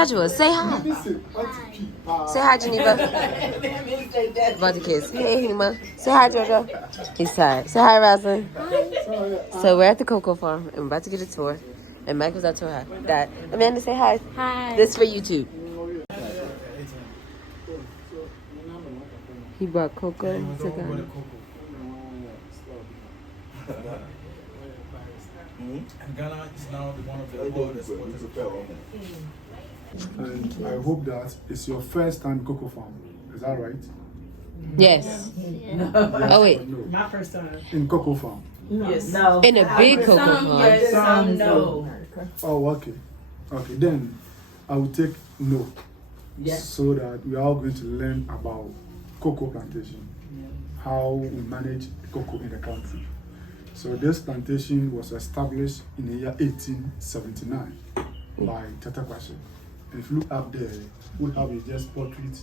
Najwa, say hi. Say hi, Geneva. About the kids. Hey, Hema. Say hi, Jojo. He's tired. Say hi, Roslyn. So we're at the cocoa farm, and we're about to get a tour. And Mike was out to her. Dad. Amanda, say hi. Hi. This for YouTube. He brought cocoa to Ghana. And Ghana is now one of the world exporters of cocoa. And I hope that it's your first time cocoa farm. Is that right? Yes. Yes Oh, wait. No? My first time. In cocoa farm. Yes. No. In a big cocoa Some farm. yes, some no. Oh, okay. Okay, then I will take no. Yes. So that we are all going to learn about cocoa plantation, how we manage cocoa in the country. So this plantation was established in the year 1879 by Tetteh Quarshie. And if you look up there, we have a just portrait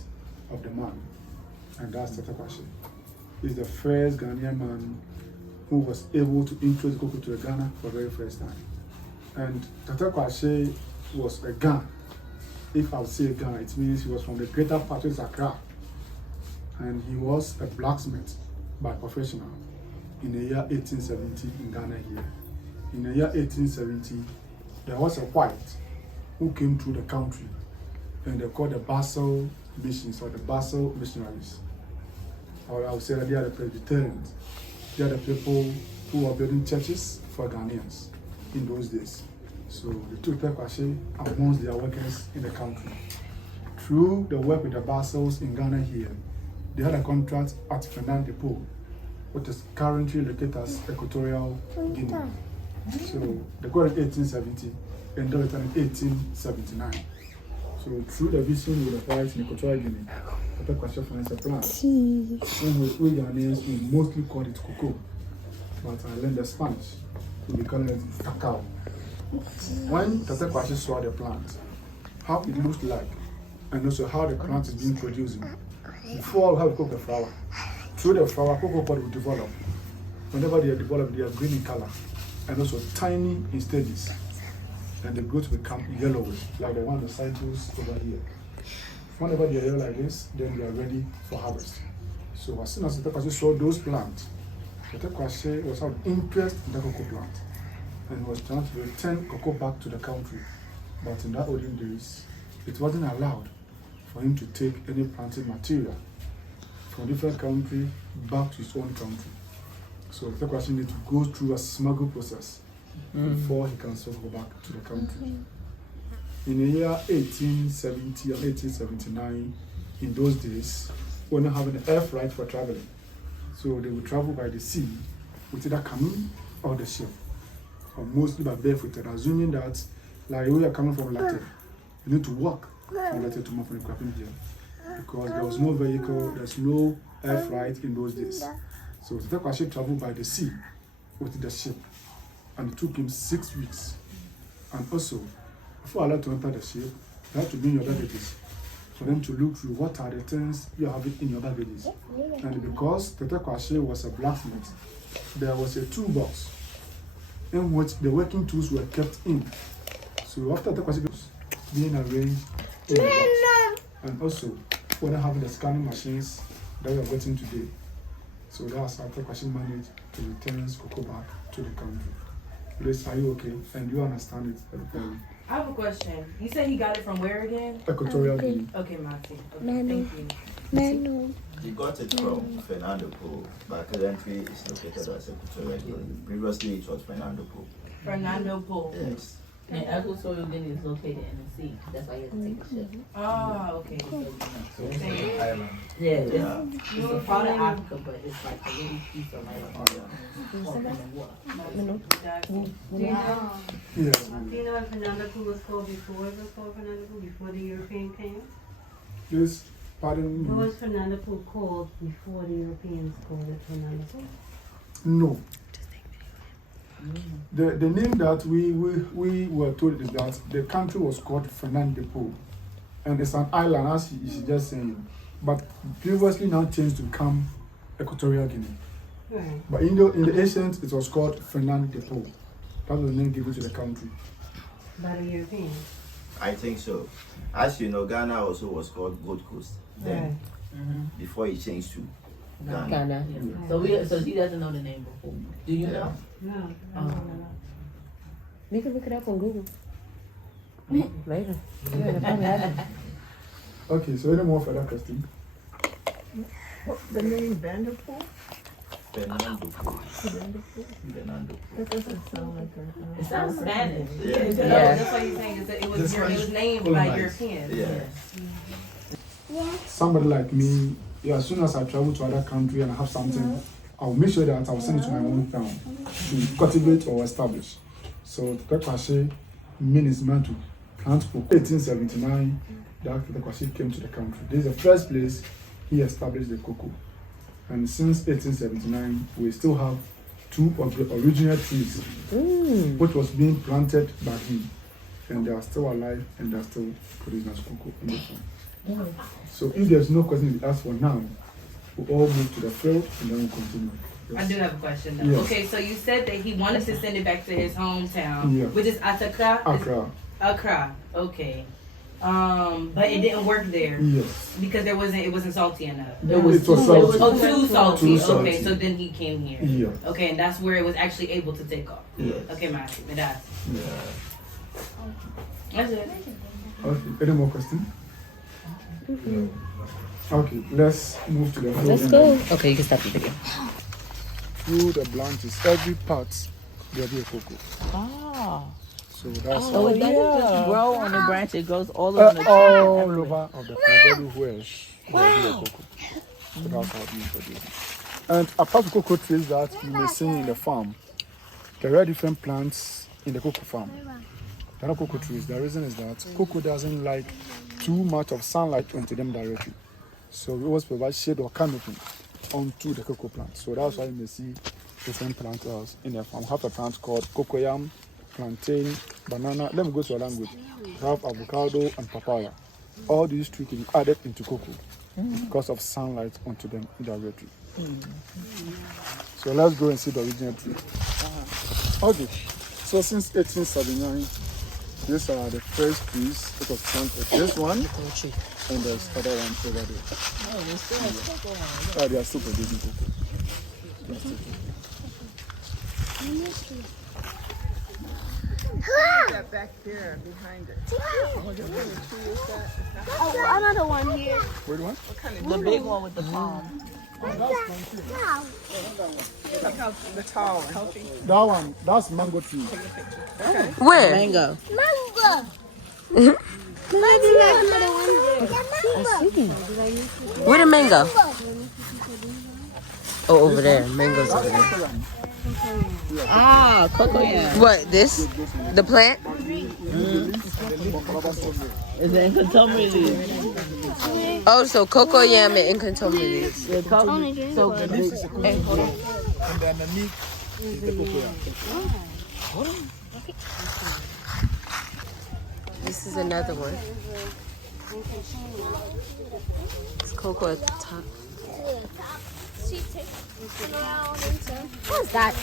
of the man, and that's Tetteh Quarshie. He's the first Ghanaian man who was able to introduce cocoa to Ghana for the very first time. And Tetteh Quarshie was a Ghan. If I would say Ghan, it means he was from the greater part of Accra. And he was a blacksmith by professional in the year 1870 in Ghana here. In the year 1870, there was a white who came through the country, and they're called the Basel missions or the Basel missionaries. Or I would say that they are the Presbyterians. They are the people who were building churches for Ghanaians in those days. So they took Tetteh Quarshie amongst their workers in the country. Through the work with the Basels in Ghana here, they had a contract at Fermentation, which is currently located as Equatorial Guinea. So they got it in 1870 and they returned in 1879. So through the vision with the whites in Equatorial Guinea, Tetteh Quarshie finds a plant. We Ghanaians we mostly call it cocoa, but I learned the Spanish, so we call it cacao. When Tetteh Quarshie saw the plant, how it looks like, and also how the plant is being produced, before we have cocoa flower, through the flower, cocoa pod will develop. Whenever they are developed, they are green in color, and also tiny in stages, and they grow to become yellowish, like the one the cycles over here. Whenever they are yellow like this, then they are ready for harvest. So as soon as Tetteh Quarshie saw those plants, Tetteh Quarshie was of interest in the cocoa plant, and was trying to return cocoa back to the country. But in that olden days, it wasn't allowed for him to take any planting material from a different country back to his own country. So Tetteh Quarshie needs to go through a smuggle process before he can sort of go back to the country. In the year 1870 or 1879, in those days, we were not having the air flight for traveling. So they would travel by the sea with either canoe or the ship, or mostly by barefooted, assuming that like we are coming from Latte, you need to walk from Latte to Mafoni here, because there was no vehicle, there's no air flight in those days. So Tetteh Quarshie traveled by the sea with the ship, and it took him 6 weeks. And also, before allowed to enter the ship, you have to bring your baggages for them to look through what are the things you have in your baggages. And because Tetteh Quarshie was a blacksmith, there was a toolbox in which the working tools were kept in. So after Tetteh Quarshie was being arranged in the box, and also we're not having the scanning machines that we are getting today. So that's how Tetteh Quarshie managed to return his cocoa back to the country. Please, are you okay? And you understand it? I have a question. You said he got it from where again? Equatorial Guinea. Okay, Marty. Okay, thank you. He got it from Fernando Po, but currently it's located as Equatorial Guinea. Previously it was Fernando Po. Fernando Po. Yes. And Equatorial Guinea is located in the sea. That's why you have to take the ship. Oh, okay. So it's an island. Yeah, it's a part of Africa, but it's like a little piece of land in the water. Do you know? Yes. Do you know what Fernando Po was called before it was called Fernando Po, before the European came? Yes, pardon me. What was Fernando Po called before the Europeans called it Fernando Po? No. The name that we were told is that the country was called Fermentation, and it's an island, as she's just saying, but previously now changed to become Equatorial Guinea. Right. But in the ancient, it was called Fermentation. That was the name given to the country. By the Europeans. I think so. As you know, Ghana also was called Gold Coast then, before it changed to Ghana. Ghana. So he doesn't know the name before. Do you know? No. You can look it up on Google. Later. Okay, so any more further question? The name Vanderpool? Fernando. That doesn't sound like It sounds Spanish. Yeah. That's why you're saying it was named by Europeans. Yeah. Somebody like me, as soon as I travel to other country and I have something, I'll make sure that I'll send it to my own town to cultivate or establish. So Tetteh Quarshie means meant to plant for 1879 that Tetteh Quarshie came to the country. This is the first place he established the cocoa. And since 1879, we still have 2 of the original trees, which was being planted by him. And they are still alive and they are still producing us cocoa in the farm. So if there's no question to ask for now, we'll all move to the field and then we'll continue. I do have a question though. Yes. Okay, so you said that he wanted to send it back to his hometown, Yeah. which is Accra. Accra. Accra. Okay. But it didn't work there Yes. because it wasn't salty enough. It was salty. Oh, too salty. Too salty. Okay, so then he came here. Yeah. Okay, and that's where it was actually able to take off. Yes. Okay, that's Yeah. that's it. Okay. Any more questions? Okay, let's move to the field. Let's go. Okay, you can stop the video. Through the branches, every part there'll be a cocoa. Ah. So that's So it doesn't just grow on the branch, it goes all over the tree. all over of the plant, everywhere there'll be a cocoa. So that's how we produce it. And apart from cocoa trees that you may see in the farm, there are different plants in the cocoa farm. There are cocoa trees. The reason is that cocoa doesn't like too much of sunlight onto them directly. So we always provide shade or canopy onto the cocoa plant. So that's why you may see different plants in the farm. We have a plant called cocoyam, plantain, banana. Let me go to a language. We have avocado and papaya. All these trees can be added into cocoa because of sunlight onto them indirectly. So let's go and see the original tree. Okay, so since 1879, these are the first trees that was planted. This one and there's other one over there. Oh, they still have cocoa on it. Oh, they are still producing cocoa. That back there behind it. Oh, another one here. Wait, one? The big one with the palm. The tall one. That one, that's mango tree. Where? Mango. Mango. Maybe another one there. Where the mango? Oh, over there. Mango's over there. Ah, cocoyam. What, this? The plant? It's in Kentucky leaves. Oh, so cocoyam and incontomi leaves. Yeah, so This is a cocoa tree. And then underneath is the cocoa. This is another one. It's cocoa at the top. What's that?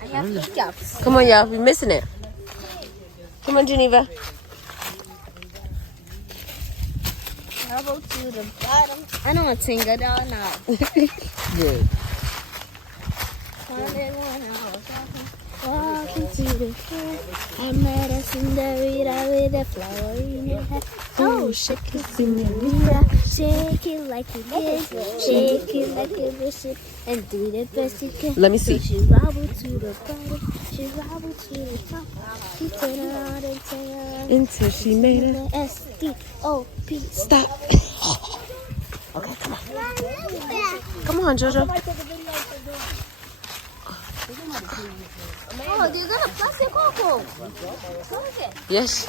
I have hiccups. Come on, y'all. We're missing it. Come on, Geneva. Travel to the bottom. I don't want to sing it all now. Good. Walking to the floor, I met a Cinderella with a flower in her hair. Oh, shake it, Cinderella, shake it like you did, shake it like you wish it, and do the best you can. Let me see. So she wobbled to the bottom, she wobbled to the top, she turned around and turned around Until she made it. S-D-O-P. Stop. Okay, come on. Come on, Jojo. Oh, they're gonna plastic cocoa. Yes.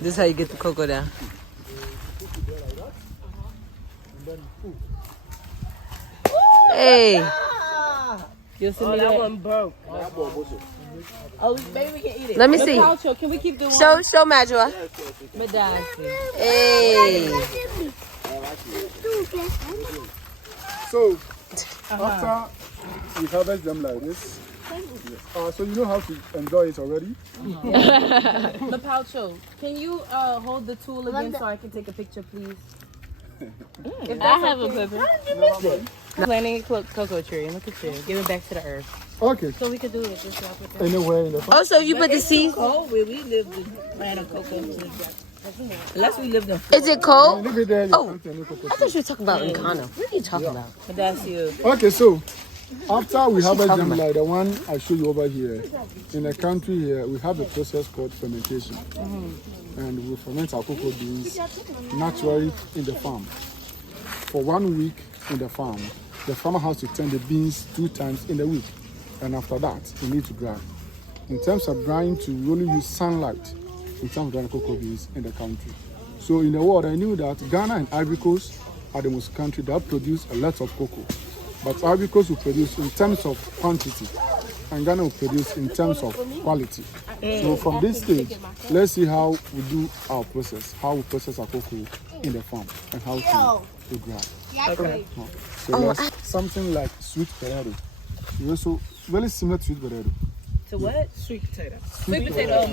This is how you get the cocoa down. Hey. you see that one broke. Oh, maybe we can eat it. Let me see. Can we keep the one? Show Majua. Medasi. Hey. So, after we harvest them like this, So you know how to enjoy it already? Lapaucho, can you hold the tool again so I can take a picture, please? I have a pepper. Planting a cocoa tree. Look at you. Give it back to the earth. Okay. So we could do it just like with that. Anywhere in the farm? Oh, so you put the seeds? Oh, where we lived in plant cocoa. Unless we lived in Is it cold? Leave it there. Oh, I thought you were talking about in Ghana. What are you talking about? But that's you. Okay, so after we harvest talking them about? like the one I show you over here, in the country here, we have a process called fermentation. And we ferment our cocoa beans naturally in the farm. For 1 week in the farm, the farmer has to turn the beans 2 times in a week. And after that, we need to dry. In terms of drying, to really use sunlight in terms of drying cocoa beans in the country. So in the world, I knew that Ghana and Ivory Coast are the most countries that produce a lot of cocoa. But Ivory Coast will produce in terms of quantity, and Ghana will produce in terms of quality. So from this stage, let's see how we do our process, how we process our cocoa in the farm, and how to dry. Okay. So there's something like sweet potato. It's also very similar to sweet potato. To what? Sweet potato. Sweet potato.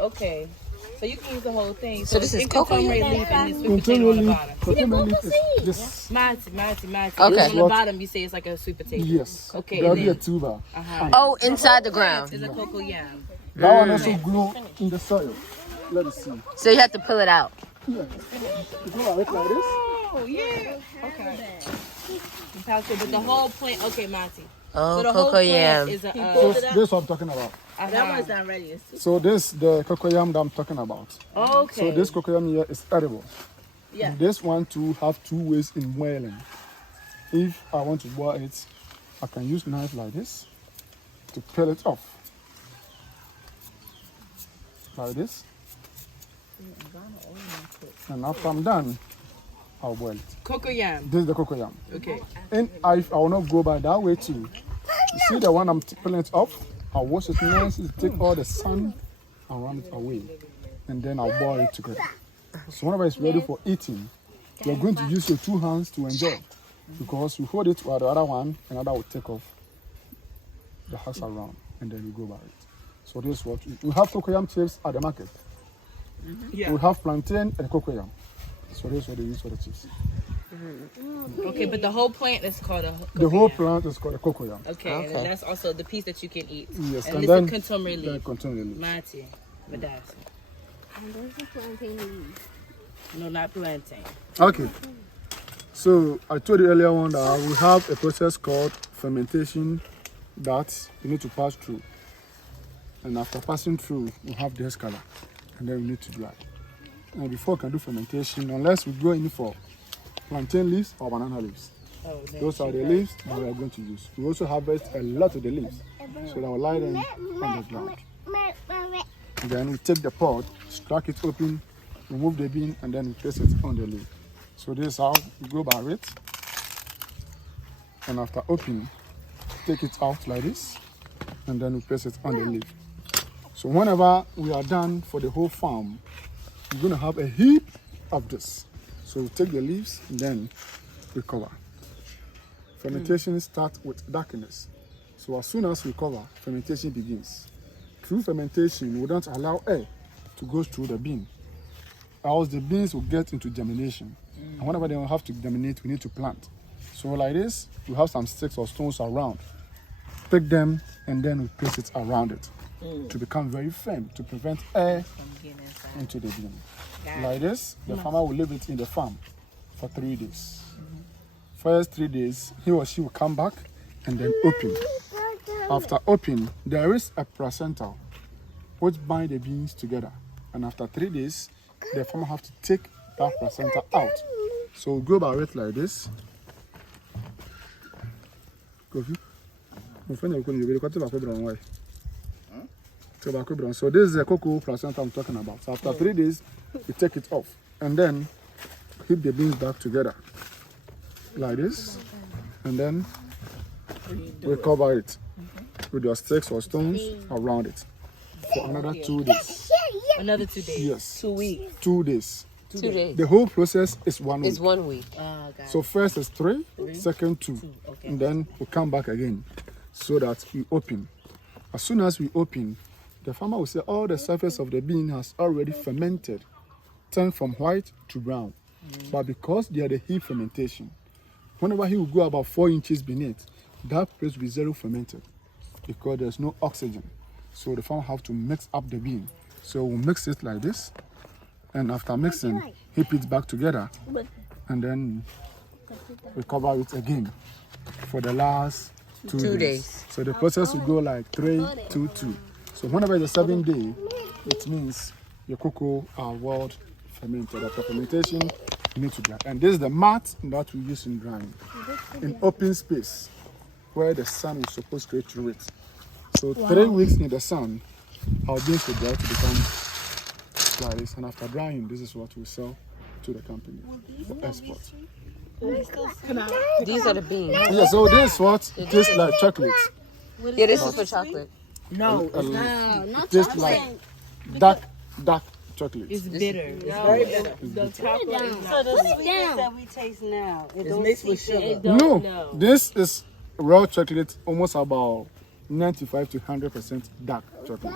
Okay. So you can use the whole thing. So this is cocoa leaf and this sweet potato on the bottom. Coconut leaf is this. Mati. Okay. On the bottom, you say it's like a sweet potato. Yes. Okay. There'll and be a then- tuber. Oh, inside the ground. It's a cocoa yam. That one also grow in the soil. Let us see. So you have to pull it out. Yeah. You go like this. Oh, yeah. Okay. But the whole plant, okay, Monty. Oh, So the whole cocoa plant yam. is a, So this is what I'm talking about. that one's not ready. So this the cocoyam that I'm talking about. Okay. So this cocoyam here is edible. Yeah. This one too have 2 ways in boiling. If I want to boil it, I can use knife like this to peel it off. Like this. And after I'm done, I'll boil it. Cocoa yam. This is the cocoyam. Okay. And I will not go by that way too. You see the one I'm peeling it off? I'll wash it nicely, take all the sun around it away, and then I'll boil it together. So whenever it's ready for eating, you're going to use your 2 hands to enjoy, because you hold it while the other one, another will take off the husk around, and then you go by it. So this is what we have cocoyam chips at the market. Yeah. We have plantain and cocoyam. So this is what they use for the chips. Okay, but the whole plant is called a The whole plant is called a cocoyam. Okay, and then that's also the piece that you can eat. Yes, and and this then is contumely the leaf. contumely leaf. Mati. But that's And there's a plantain leaf. no, not plantain. Okay. So I told you earlier on that we have a process called fermentation that you need to pass through. And after passing through, we have this color. And then we need to dry. And before we can do fermentation, unless we go in for plantain leaves or banana leaves. Oh, Those are the leaves that we are going to use. We also harvest a lot of the leaves. So that will lie them on the ground. Then we take the pod, crack it open, remove the bean, and then we place it on the leaf. So this is how we go about it. And after opening, take it out like this, and then we place it on the leaf. So whenever we are done for the whole farm, we're going to have a heap of this. So we take the leaves, and then we cover. Fermentation starts with darkness. So as soon as we cover, fermentation begins. Through fermentation, we don't allow air to go through the bean, else the beans will get into germination. And whenever they will have to germinate, we need to plant. So like this, we have some sticks or stones around. Pick them, and then we place it around it to become very firm, to prevent air into the bean. Like this, the farmer will leave it in the farm for 3 days. First 3 days, he or she will come back and then open. After opening, there is a placenta which binds the beans together. And after 3 days, the farmer have to take that placenta out. So we go about it like this. So this is the cocoa placenta I'm talking about. So after 3 days, we take it off and then keep the beans back together like this, and then we cover it with your sticks or stones around it for another 2 days. Another 2 days. Yes. 2 weeks. 2 days. 2 days. The whole process is 1 week. It's 1 week. Oh, God. So first is 3, second 2. and then we come back again so that we open. As soon as we open, the farmer will say all the surface of the bean has already fermented, turned from white to brown. But because they are the heat fermentation, whenever he will go about 4 inches beneath, that place will be zero fermented because there's no oxygen. So the farmer have to mix up the bean. So we'll mix it like this, and after mixing, heap it back together, and then we cover it again for the last 2 days. So the process will go like 3, 2, 2. So whenever it's the 7th day, it means your cocoa are well fermented. After fermentation, you need to dry. And this is the mat that we use in drying. In open space where the sun is supposed to reach through it. So 3 weeks in the sun, our beans will dry to become like this. And after drying, this is what we sell to the company for export. These are the beans. Yeah, so this is what tastes like chocolate. Yeah, this is for chocolate. No, It tastes like dark chocolate. it's bitter. It's very bitter. The chocolate is So the sweetness that we taste now, it It's don't mixed with seep in. sugar. No, this is raw chocolate, almost about 95 to 100% dark chocolate.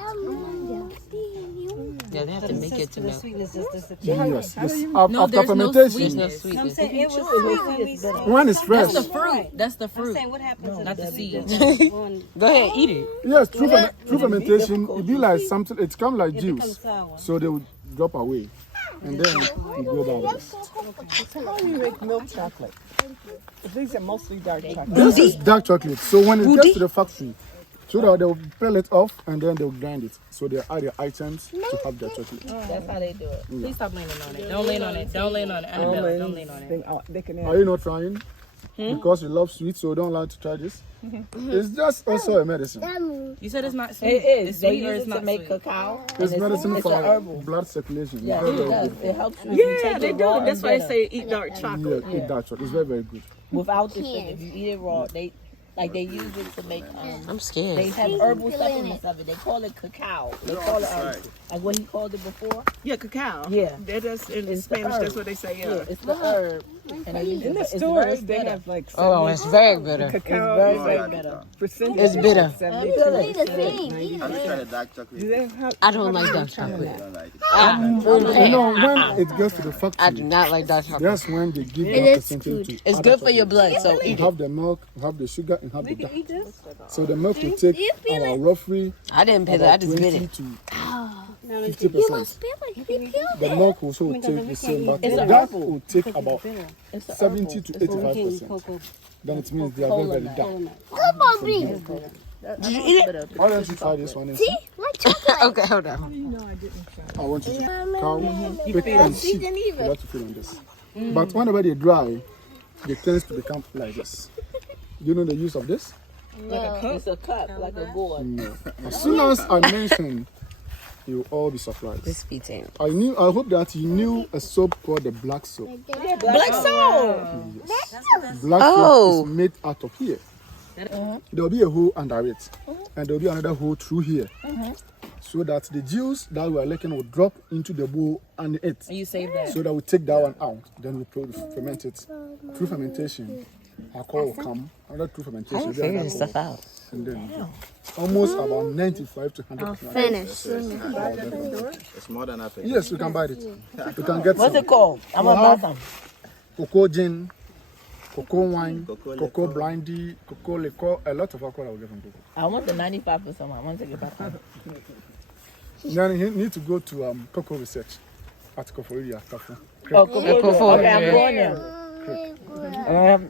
Yeah, they have to make it to The milk. sweetness just disappears. Yes, this, No, after there's no fermentation, sweetness. I'm saying it was sweet when we saw. when it's fresh. That's the fruit. That's the I'm fruit. saying what happens to Not the the seed. sweetness on- Go ahead, eat it. Yes, through fermentation, it be like something, it comes like it becomes juice. sour. So they will drop away. And then you go back. How do you make milk chocolate? These are mostly dark chocolate. This is dark chocolate. So when it gets to the factory, so that they'll peel it off and then they'll grind it. So they add the items to have their chocolate. That's how they do it. Please stop leaning on it. Don't lean on it. Don't lean on it. Annabelle, don't lean on it. They can Are you not trying? Because you love sweets, so you don't like to try this? It's just also a medicine. You said it's not sweet. It is. It's They sweet or use it's it not to make sweet. cacao. It's medicine it's for a herbal. blood circulation. Yeah, Very, it very does. good. It helps you. Yeah, they do. That's why I say eat dark chocolate. Yeah, eat that chocolate. It's very, very good. Without the sugar, if you eat it raw, they use it to make. I'm They scared. have herbal supplements of it. They call it cacao. They call it herbal. Like what he called it before. Yeah, cacao. Yeah. That is in It's the Spanish. herb. That's what they say. Yeah, Yeah. it's the herb. And they use In it, the but it's stores, very they bitter. have like Oh, it's very bitter. cacao. Very, very bitter. Percentage. It's bitter. 72. I'm just trying to dark chocolate. Do they have- I don't like dark chocolate. I don't like it. You know, when it gets to the I do factory, not like dark chocolate. that's when they give you It a is percentage to It's other good for your chocolate. blood, so You eat it. have the milk, you have the sugar, and have the dark. Eat this? So the milk will take about roughly I didn't peel it. I about just bit 20 it. to Now let's 50%. The milk will also take the same, but that will take about 70 to 85%. Then it means they are very, very dark. Why don't you try this one instead? Okay, hold on. I want you to cow, pig, and sheep. You have to put on this. But whenever they dry, they tend to become like this. Do you know the use of this? It's a cup, like a gourd. No. As soon as I mention, you will all be surprised. This beating. I hope that you knew a soap called the black soap. Black soul. Black Oh. soap is made out of here. There will be a hole under it, and there will be another hole through here, so that the juice that we are making will drop into the bowl and it. And you save that. So that we take that one out, then we ferment it. Through fermentation, alcohol will come. Another through fermentation, I then figure another this stuff hole. out. And then almost about 95 to 100%. Finish. It's more than half a Yes, we can buy it. We can get What's some. it called? I'm We'll gonna have buy some. cocoa gin, cocoa wine, Cocoa cocoa liquor. brandy, cocoa liquor, a lot of alcohol I will get from cocoa. I want the 95%. I want to get back on. Then you need to go to cocoa research at Koforia Cafe. Oh, cocoa. Okay, I'm Yeah. going there.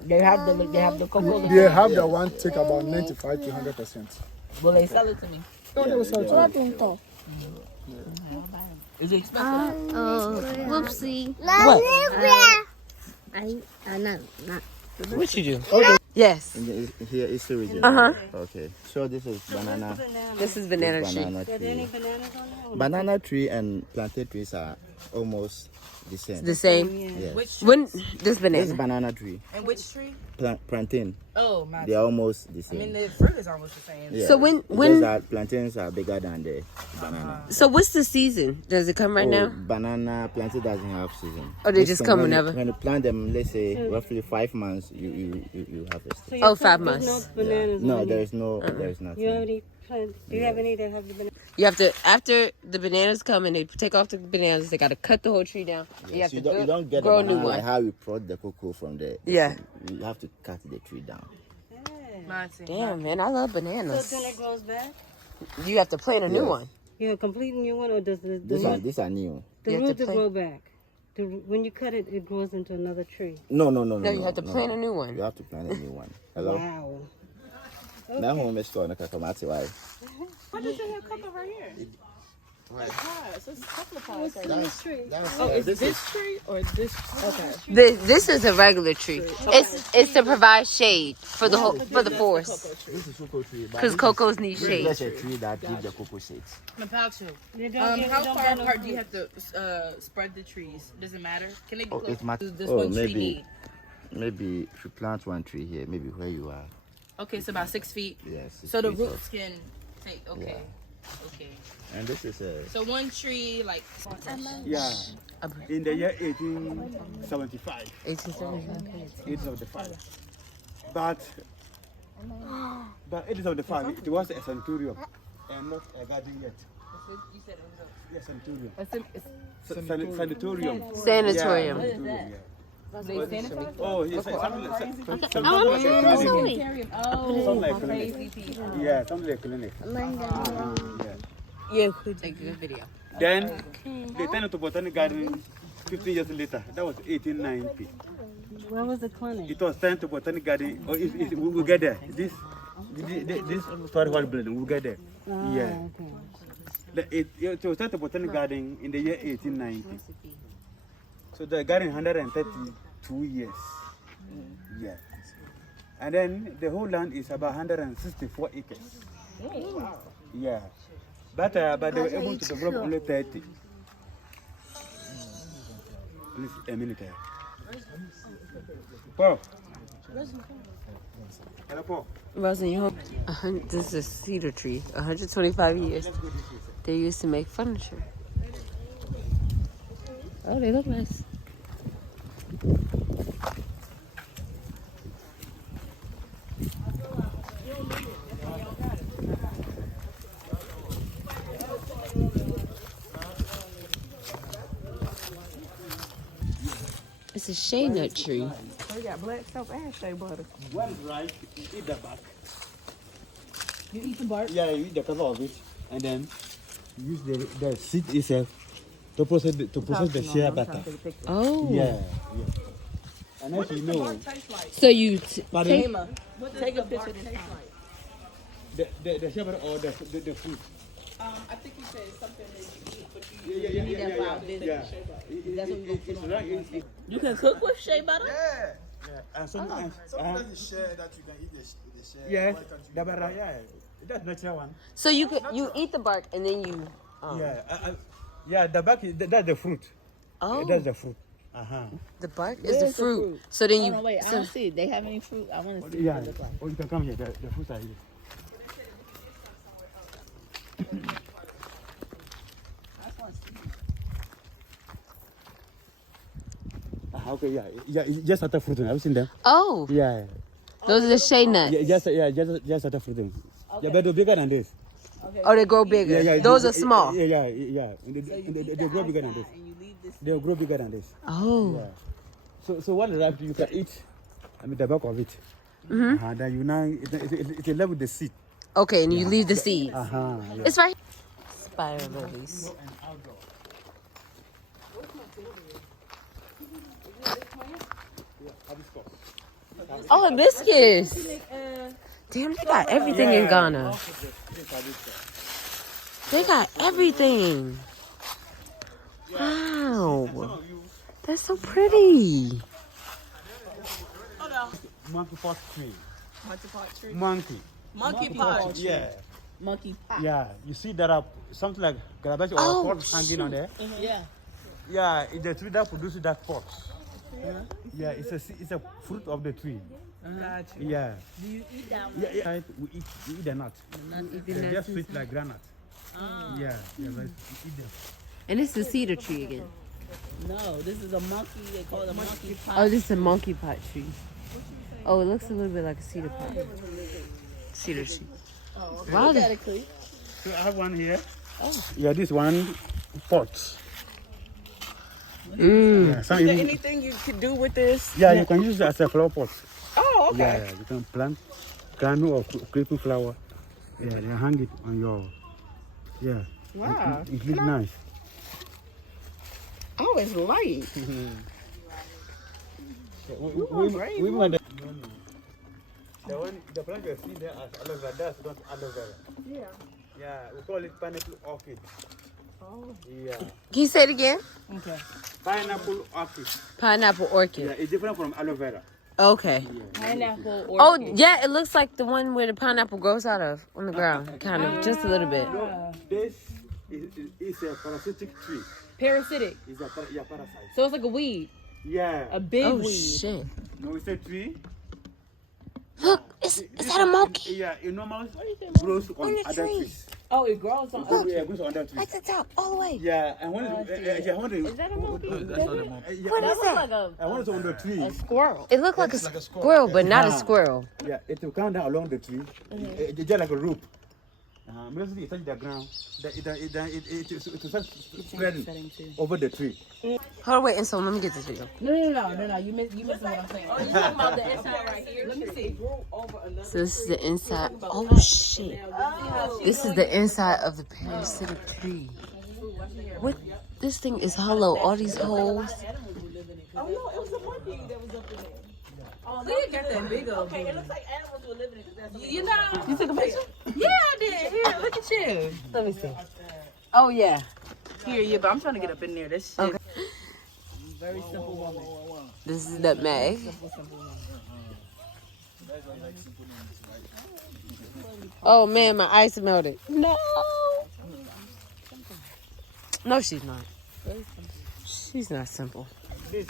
They have the cocoa. They have the one take about 95 to 100%. Will they sell it to me? No, they will sell it to you. Is it expensive? Oh, whoopsie. What? No. What you do? Yes. Here is the region. Okay. So this is banana. This is banana tree. Banana Are there any tree. bananas on there? Banana tree and plantain trees are almost the same. The same. Yes. Which When this banana. This banana tree, and which tree? plantain, Oh, my. they are almost the I same. mean, the fruit is almost the same. Yeah. So when It's just that plantains are bigger than the banana. so what's the season? Does it come right now? Banana plantain doesn't have season. Or they This just thing, come when whenever? When you plant them, let's say roughly 5 months, you harvest. So it. your 5 fruit, months. there's no bananas No, on there it. is no, there is nothing. You already planted. Do you have any that have the banana? You have to after the bananas come and they take off the bananas. They got to cut the whole tree down. You have So to you don't get grow the a new banana like one. how we brought the cocoa from the Yeah. You have to cut the tree down. Damn, man, I love bananas. So then it grows back? You have to plant a new Yes. one. Yeah, a complete new one, or does the These are new. the You have to roots will plant- grow back? When you cut it, it grows into another tree. No, you have to plant a new one. You have to plant a new one. Hello? Wow. Now home is going to come out why. What does it have cover right here? Like pods. It's a couple of pods. This tree. Is this tree or this? Okay. This is a regular tree. It's to provide shade for the whole for the forest. This is cocoa tree. Because cocoas need shade. That's a tree that gives the cocoa shades. About to. How How far apart do you have to spread the trees? Does it matter? Can they be close? It matters. Does this Oh, one tree maybe. need? Maybe if you plant one tree here, maybe where you are. Okay, so about 6 feet. Yes. So the roots can take. Okay. Okay. And this is a. So one tree like. Yeah. In the year 1875. 1875. But 1875, it was a centurion and not a garden yet. You said it was Yes, centurion. Sanatorium. Sanatorium. Sanatorium. Yeah, yeah. They sanitize? Oh, yes, something like something I want to like know a this clinic. way. Something like a clinic. Yeah, something like a clinic. Yeah, take a good video. Then they turned it to Botanic Garden 15 years later. That was 1890. Where was the clinic? It was turned to Botanic Garden. Oh, we'll get there. This story hall building, we'll get there. Yeah. Okay. It was turned to Botanic Garden in the year 1890. So the garden 132 years. Yeah. And then the whole land is about 164 acres. Yeah. But they were able to develop only 30. Please, a minute here. Paul. Hello, Paul. Rosin, you home? This is a cedar tree. 125 years. They used to make furniture. Oh, they look nice. It's a shade nut tree. We got black soap and shea butter. One is right, you eat the bark. You eat the bark? Yeah, you eat the cover of it, and then you use the seed itself to process the shea butter. Oh. Yeah. And as you know, So you pardon? take... Take a picture of the taste like. The shea butter or the fruit. I think you said something that you eat, but you need that for our business. That's what we're going to put on. You can cook with shea butter? Yeah. And sometimes, Sometimes you share that you can eat the share. yeah, the butter, yeah. That's natural one. So you eat the bark and then you... Yeah, the bark is that's the fruit. Oh. That's the fruit. The bark is the fruit. So then you... Oh, no, wait. I so- don't see it. They have any fruit? I want to see Yeah. what it looks like. Oh, you can come here. The fruits are here. Okay, yeah. Just started fruiting. Have you seen them? Oh, Yeah. those are the shea nuts. Just started fruiting. Yeah, but they're bigger than this. Oh, they grow bigger. Those are small. Yeah. And they grow bigger than this. They'll grow bigger than this. Oh. Yeah. So what ripe you can eat? I mean the back of it. Then you now it's left with the seed. Okay, and you leave the seeds. Yeah. It's right. Spider lilies. Oh, hibiscus. Damn, they got everything in Ghana. They got everything. Wow. That's so pretty. Monkey pot tree. Monkey pot tree? Monkey. Monkey pot tree. Yeah. Monkey pot. Yeah. You see there are something like garbage or pot hanging on there. Yeah. Yeah, it's the tree that produces that pot. Yeah, it's a fruit of the tree. Yeah. Do you eat that one? Yeah. We eat the nut. They're just sweet like granite. Yeah, we eat them. And it's a cedar tree again. No, this is a monkey. They call it a monkey pot. Oh, this is a monkey pot tree. Oh, it looks a little bit like a cedar pot. Cedar tree. Wow. So I have one here. Oh. Yeah, this one pot. Yeah, Is there anything you could do with this? Yeah, you can use it as a flower pot. Oh, okay. Yeah, you can plant granule or creeping flower. Yeah, then hang it on your. Yeah. Wow. It looks nice. Oh, it's light. The plant you see there as aloe vera, that's not aloe vera. Yeah. Yeah, we call it pineapple orchid. Oh. Yeah. Can you say it again? Okay. Pineapple orchid. Pineapple orchid. Yeah, it's different from aloe vera. Okay. Pineapple orchid. Oh, yeah, it looks like the one where the pineapple grows out of on the ground, kind of, just a little bit. No, this is a parasitic tree. Parasitic. It's a parasite. So it's like a weed. Yeah. A big Oh, weed. shit. No, it's a tree. Look, is that a monkey? Yeah, it normally grows on the other tree. trees. Oh, it grows on Oh, yeah, it grows on other trees. At the top, all the way. Yeah, and when Is that a monkey? That's not a monkey. What is that? Like a And when it's on the tree, squirrel. It looked like a squirrel, but not a squirrel. yeah, it will come down along the tree. It's just like a rope. Basically, it touches the ground. It will start spreading over the tree. Hold on, wait, and so let me get this video. No. You missing what I'm saying. Oh, you talking about the inside right here? Let me see. So this is the inside. Oh, shit. This is the inside of the parasitic tree. What? This thing is hollow. All these holes. Oh, no, it was a monkey that was up in there. Oh, we didn't get that big of. Okay, it looks like animals were living in it. You know. You took a picture? Yeah, I did. Here, look at you. Let me see. Oh, yeah. Here, yeah, but I'm trying to get up in there. This shit. Okay. Very simple woman. This is nutmeg. Oh, man, my ice melted. No. No, she's not. She's not simple. This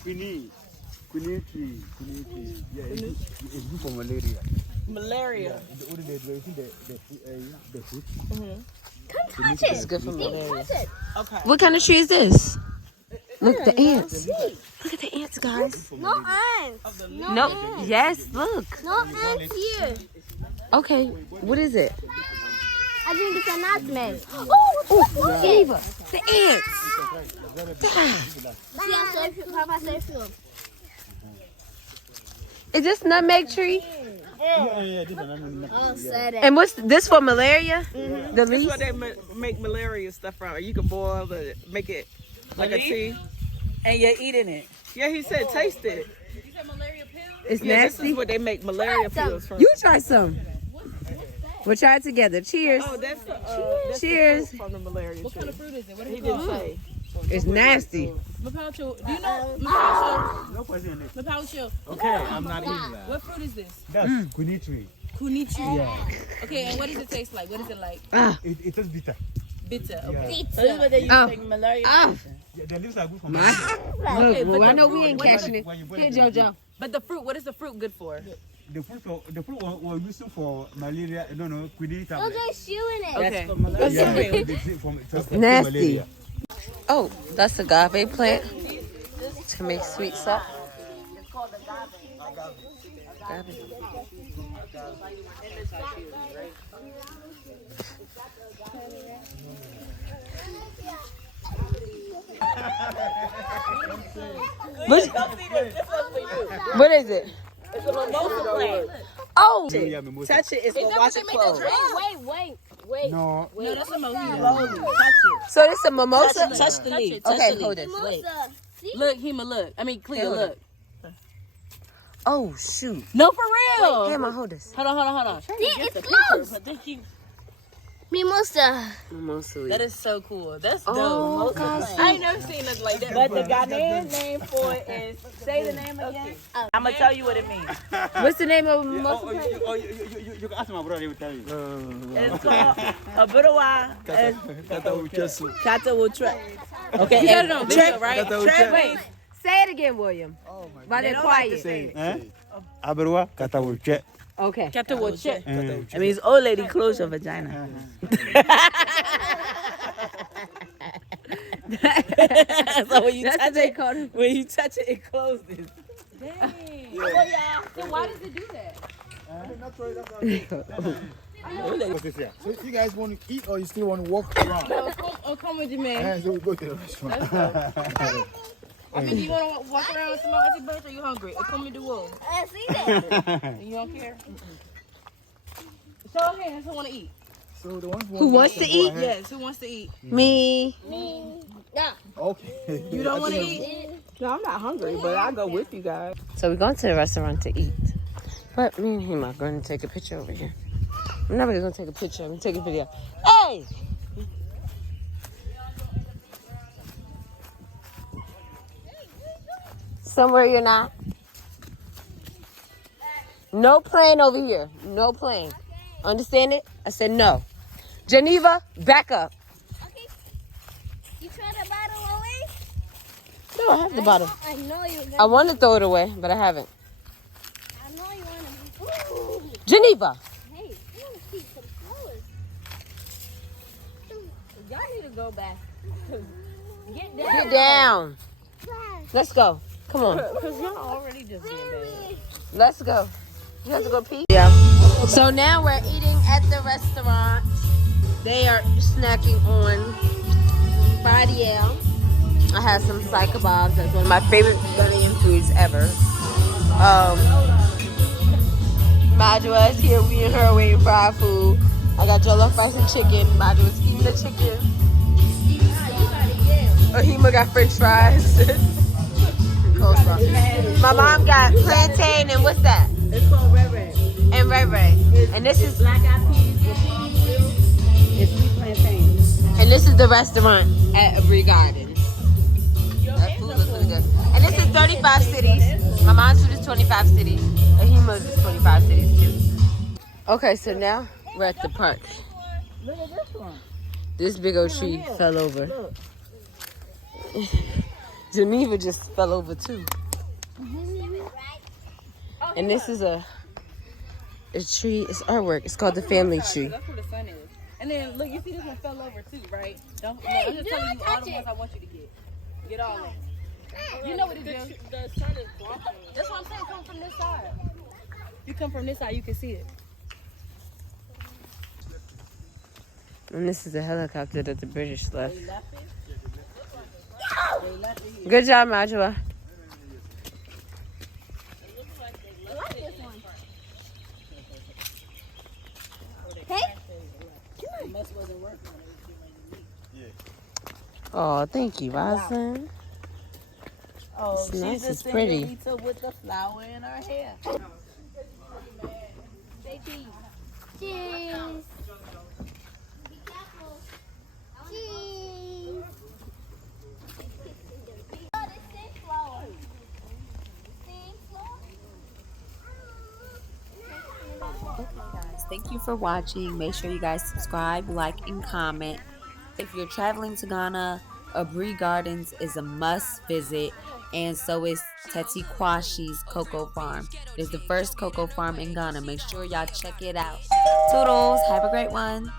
quinine tree. Yeah, it's good for malaria. Malaria. The fruit. Come touch It's it. good for malaria. Okay. What kind of tree is this? Look, the ants. Look at the ants, guys. No ants. Nope. Yes, look. No ants here. Okay, what is it? I think it's a nutmeg. Oh, Eva, the ants. Is this nutmeg tree? Yeah. And what's this for malaria? The That's leaf? what they make malaria stuff from. You can boil it, make it like a tea. And you're eating it. Yeah, he said taste it. You said malaria pills? It's Yeah, this nasty. is what they make malaria pills from. You try some. We'll try it together. Cheers. Oh, that's the Cheers. fruit from the malaria What tree. kind of fruit is it? What is He it didn't called? say. It's nasty. Mapaucho. Do you know Mapaucho? No question in it. Mapaucho. Okay, I'm not eating that. What fruit is this? That's quinine tree. Kunichi. Yeah. Okay, and what does it taste like? What is it like? It is bitter. Bitter. Yeah. Okay. So this is what they use Oh. to make malaria Ah. medicine. Yeah, the leaves are good for My. malaria. Look, well, but I the know we fruit- ain't what is catching it. When you boil Here, it, JoJo. But the fruit, what is the fruit good for? The fruit we're using for malaria, I don't know, quinine No, tablet. there's shoe in it. Okay. That's for malaria. Yeah, it's Nasty. malaria. Oh, that's the agave plant to make sweet salt. Agave. What is it? It's a mimosa plant. Oh, Yeah, mimosa. Touch it, it's gonna wash it clothes. Wait. No, No, that's a mojito. Touch so this a mimosa? it. Touch the leaf. Touch Okay, the hold leaf. it. Wait. Look, Hema, look. I mean, Clea, look. Oh shoot! No, for real. Grandma, hold this. Hold on. It's close. But then she... Mimosa. Mimosa. That is so cool. That's Oh, dope. gosh. I ain't never seen nothing like that. But the Ghanaian name for it is, say the name again. I'm going to tell you what it means. What's the name of mimosa? You can ask my brother, he will tell you. It's called Aburi. Kata. Okay, You got it on video, right? Wait, say it again, William. While they're quiet. Aburi, Katawuche. Okay. It means old lady, close your vagina. So when you touch it, when you touch it, it closes. Dang. Well, yeah. So why does it do that? So you guys want to eat or you still want to walk around? Oh, come with you, man. So we go to the restaurant. I mean, you want to walk around with some auntie birds or you hungry? Come with the wool. I see that. You don't care? Show of hands who want to eat. So the ones Who wants to eat? Yes, who wants to eat? Me. Yeah. Okay. You don't want to eat? No, I'm not hungry, but I'll go with you guys. So we're going to the restaurant to eat. But me and him are going to take a picture over here. I'm not really going to take a picture. I'm going to take a video. Hey! Somewhere you're not. No plane over here. No plane. Understand it? I said no. Geneva, back up. Okay. You throw the bottle away? No, I have the bottle. I know you're I gonna. want to throw it away, but I haven't. I know you want to. Geneva. Hey, you want to keep some flowers. Y'all need to go back. Get down. Get down. Let's go. Come on. Because y'all already just being bad. Let's go. You have to go pee? Yeah. So now we're eating at the restaurant. They are snacking on Badiel. I had some sai kebabs. That's one of my favorite Ghanaian foods ever. Majua is here. We and her are waiting for our food. I got jollof rice and chicken. Majua's eating the chicken. Ohima got french fries. My mom got plantain and what's that? It's called Red Red. And red red. And this is Black eyed peas with it's sweet plantains. and this is the restaurant at Aburi Gardens. That food looks really good. And this is 35 cities. My mom's food is 25 cities. Ohima's is 25 cities too. Okay, so now we're at the park. Look at this one. This big old tree fell over. Look. Geneva just fell over too. And this is a tree, it's artwork. It's called the family tree. That's where the sun is. And then, look, you see this one fell over too, right? Don't, I'm just telling you all the ones I want you to get. Get all of them. You know what it is. The sun is blocking. That's what I'm saying. Come from this side. You come from this side, you can see it. And this is a helicopter that the British left. Good job, Majua. Oh, thank you, Roslyn. Oh, It's she's nice, a it's pretty. senorita with the flower in her hair. Cheers. Be careful. Cheese. Oh, the same flower. Same flower. Okay, guys, thank you for watching. Make sure you guys subscribe, like, and comment. If you're traveling to Ghana, Aburi Gardens is a must visit, and so is Tetteh Quarshie's cocoa farm. It's the first cocoa farm in Ghana. Make sure y'all check it out. Toodles, have a great one.